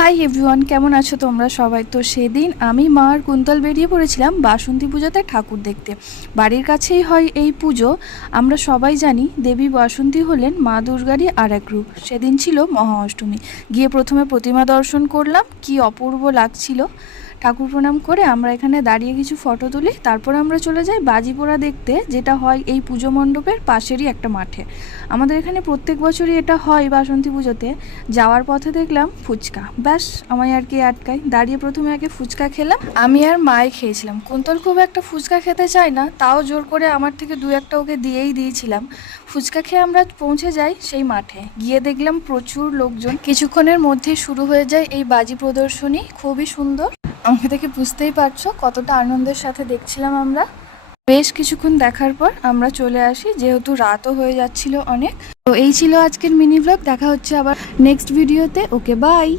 Hi everyone, কেমন আছো তোমরা সবাই? তো সেদিন আমি মা আর কুন্তল বেরিয়ে পড়েছিলাম বাসন্তী পুজোতে ঠাকুর দেখতে। বাড়ির কাছেই হয় এই পুজো। আমরা সবাই জানি দেবী বাসন্তী হলেন মা দুর্গারই আর এক রূপ। সেদিন ছিল মহা অষ্টমী। গিয়ে প্রথমে প্রতিমা দর্শন করলাম, কি অপূর্ব লাগছিল। ঠাকুর প্রণাম করে আমরা এখানে দাঁড়িয়ে কিছু ফটো তুলি, তারপর আমরা চলে যাই বাজি পোড়া দেখতে, যেটা হয় এই পুজো মণ্ডপের পাশেরই একটা মাঠে। আমাদের এখানে প্রত্যেক বছরই এটা হয় বাসন্তী পুজোতে। যাওয়ার পথে দেখলাম ফুচকা, ব্যাস আমায় আর কি আটকায়। দাঁড়িয়ে প্রথমে আগে ফুচকা খেলাম, আমি আর মায়ে খেয়েছিলাম। কুন্তল খুব একটা ফুচকা খেতে চায় না, তাও জোর করে আমার থেকে দু একটা ওকে দিয়েই দিয়েছিলাম। ফুচকা খেয়ে আমরা পৌঁছে যাই সেই মাঠে। গিয়ে দেখলাম প্রচুর লোকজন। কিছুক্ষণের মধ্যে শুরু হয়ে যায় এই বাজি প্রদর্শনী, খুবই সুন্দর। আমাকে দেখে বুঝতেই পারছো কতটা আনন্দের সাথে দেখছিলাম আমরা। বেশ কিছুক্ষণ দেখার পর আমরা চলে আসি, যেহেতু রাতও হয়ে যাচ্ছিল অনেক। তো এই ছিল আজকের মিনি ব্লগ। দেখা হচ্ছে আবার নেক্সট ভিডিওতে। ওকে, বাই।